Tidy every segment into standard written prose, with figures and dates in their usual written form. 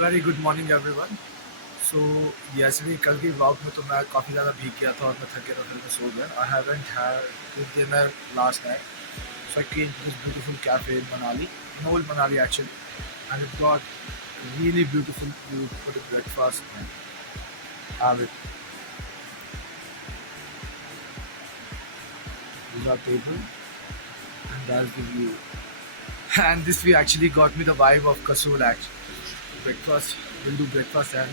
Very good morning everyone. So yesterday कल की vlog में तो मैं काफ़ी ज़्यादा भीग गया था और मैं थक गया था, फिर मैं सो गया। I haven't had dinner last night, so I came to this beautiful cafe in Manali, in old Manali actually, and it got really beautiful view for the breakfast and have it. This is our table and that's the view. And this view actually got me the vibe of Kasol actually. Breakfast, we'll do breakfast and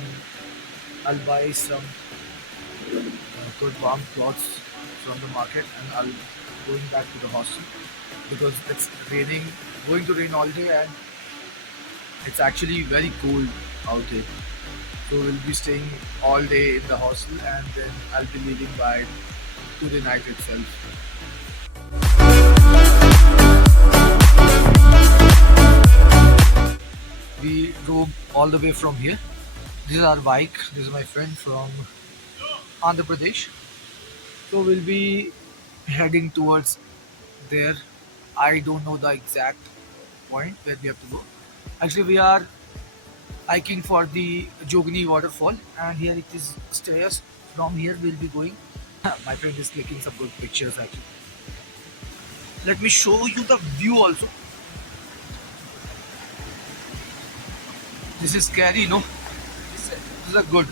I'll buy some good warm clothes from the market and I'll going back to the hostel because it's raining, going to rain all day and it's actually very cold out there. So we'll be staying all day in the hostel and then I'll be leaving by to the night itself. We drove all the way from here. This is our bike. This is my friend from Andhra Pradesh. So we'll be heading towards there. I don't know the exact point where we have to go. Actually, we are hiking for the Jogni Waterfall, and here it is stairs. From here, we'll be going. My friend is clicking some good pictures actually. Let me show you the view also. This is scary, no? This is a good.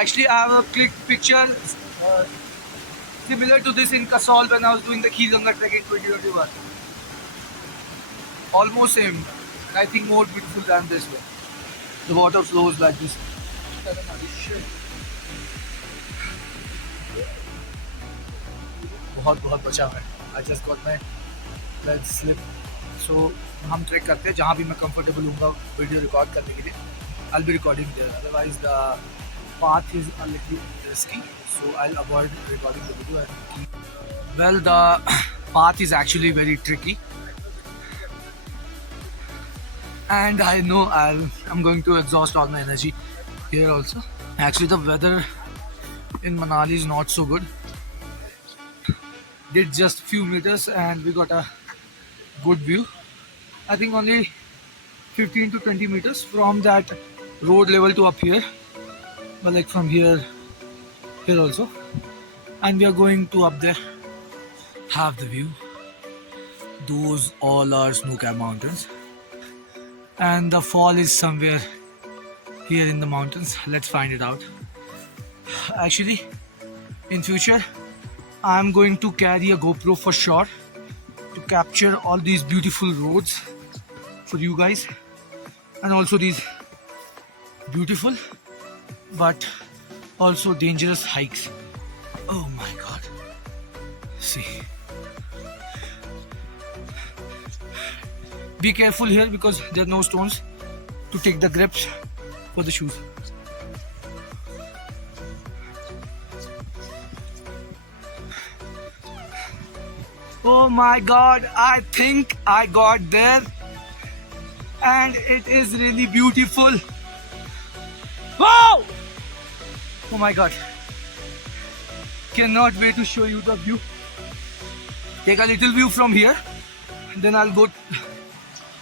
Actually, I have a clicked picture similar to this in Kasol when I was doing the Khirganga trek in 2021. Almost same, and I think more beautiful than this one. The water flows like this. बहुत बहुत बचा मैं. I just got my leg slip. So हम track करते हैं जहाँ भी मैं कंफर्टेबल हूँगा वीडियो रिकॉर्ड करने के लिए. I'll be recording there. Otherwise the path is a little risky, so I'll avoid recording the video. Well, the path is actually very tricky, and I know I'm going to exhaust all my energy here also. Actually, the weather in Manali is not so good. Did just few meters and we got a good view. I think only 15 to 20 meters from that road level to up here, but like from here also, and we are going to up there. Have the view. Those all are snow-capped mountains, and the fall is somewhere here in the mountains. Let's find it out. Actually, in future I'm going to carry a GoPro for sure to capture all these beautiful roads for you guys, and also these beautiful but also dangerous hikes. Oh my god. See. Be careful here because there are no stones to take the grips for the shoes. Oh my god, I think I got there and it is really beautiful. Wow! Oh my god. Cannot wait to show you the view. Take a little view from here, then I'll go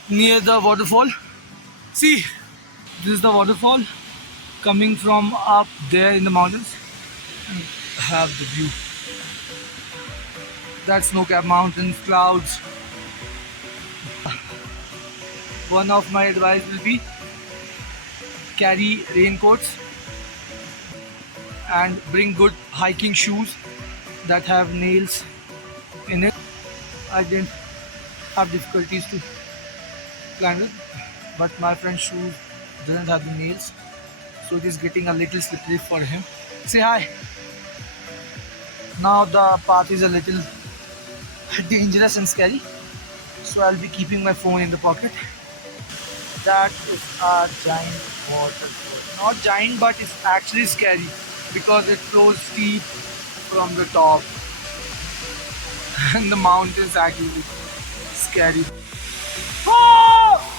near the waterfall. See, this is the waterfall coming from up there in the mountains. Have the view. That's snow-capped mountains, clouds. One of my advice will be carry raincoats and bring good hiking shoes that have nails in it. I didn't have difficulties to climb it, but my friend's shoes doesn't have the nails, so it is getting a little slippery for him. Say hi. Now the path is a little dangerous and scary, so I'll be keeping my phone in the pocket. That is a giant waterfall. Not giant, but it's actually scary because it flows steep from the top and the mountains actually scary. Oh!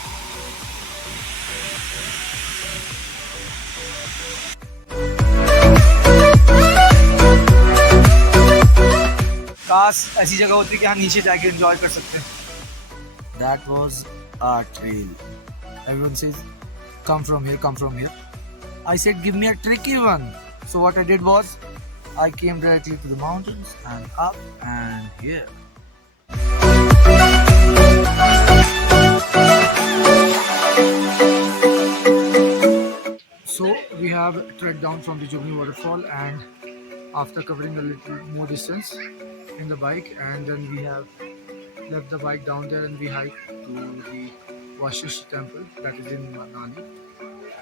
काश ऐसी जगह होती कि हम नीचे जाके enjoy कर सकते हैं. That was our trail. Everyone says, come from here, come from here. I said, give me a tricky one. So what I did was, I came directly to the mountains and up and here. So we have trekked down from the Jogni Waterfall, and after covering a little more distance in the bike, and then we have left the bike down there and we hiked to the Vashisht Temple that is in Manali,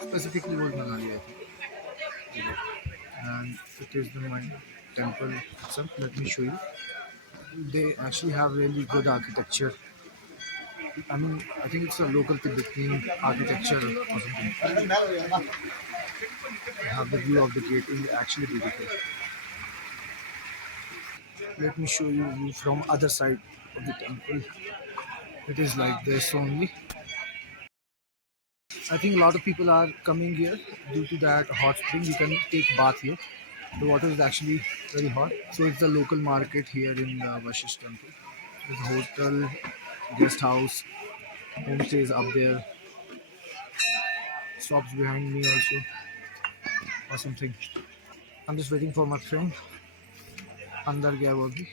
specifically Old Manali, I think. And it is the temple itself. Let me show you. They actually have really good architecture. I mean, I think it's a local Tibetan architecture or something. Have the view of the gate is actually beautiful. Let me show you view from other side of the temple. It is like this only. I think a lot of people are coming here due to that hot spring. You can take bath here. The water is actually very hot. So it's the local market here in the Vashisht Temple. There's a hotel, guest house, homestays up there, shops behind me also or something. I'm just waiting for my train. अंदर गया वो अभी.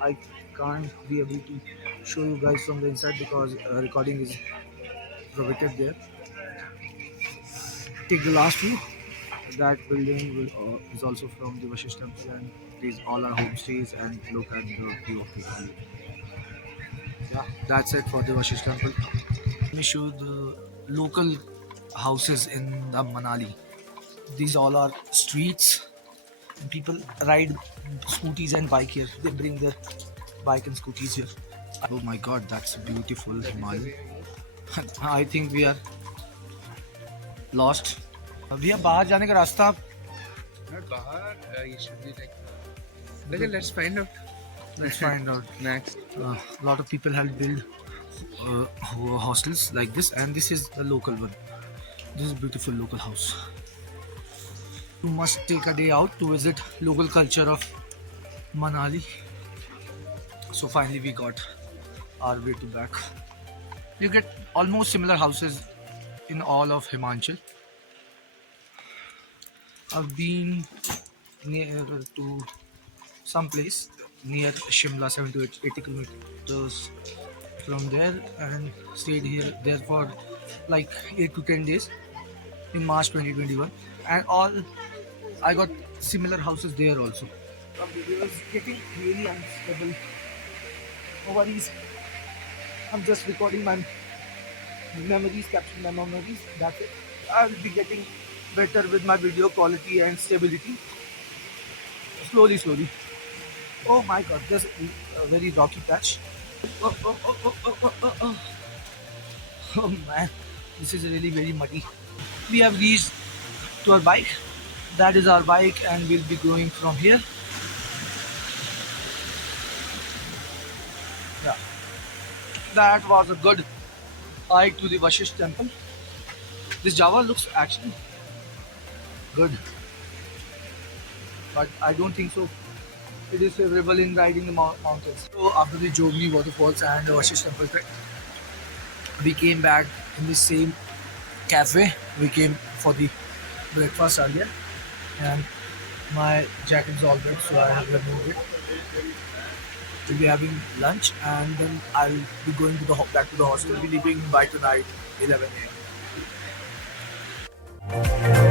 I can't be able to show you guys from the inside because recording is prohibited there. Take the last view. That building is also from the Vashisht Temple, and these all are homestays, and look at the view of the valley. Yeah, that's it for the Vashisht Temple. Let me show the local houses in the Manali. These all are streets. People ride scooties and bike here. They bring their bike and scooties here. Oh my god, that's beautiful Manali. I think we are lost. भैया बाहर जाने का रास्ता. Not Bahar, you should be like. Okay, let's find out. Let's find out. Next. A lot of people have built hostels like this, and this is the local one. This is a beautiful local house. You must take a day out to visit local culture of Manali. So finally we got our way to back. You get almost similar houses in all of Himachal. I've been near to some place near Shimla, 70 to 80 kilometers from there, and stayed here there for like 8 to 10 days in March 2021, and all I got similar houses there also. The video is getting really unstable. No worries. I'm just recording my memories, capturing my memories. That's it. I'll be getting better with my video quality and stability. Slowly, slowly. Oh my god, there's a very rocky patch. Oh, oh, oh, oh, oh, oh, oh, oh. Oh man, this is really very muddy. We have reached to our bike. That is our bike, and we'll be going from here. Yeah, that was a good hike to the Vashisht Temple. This Java looks actually good, but I don't think so. It is favorable in riding the mountains. So after the Jogni Waterfalls and the Vashisht Temple trek, we came back in the same cafe. We came for the breakfast earlier, and my jacket is all wet, so I have removed it. We'll be having lunch, and then I'll be going to the back to the hostel. We'll be leaving by tonight, 11 a.m.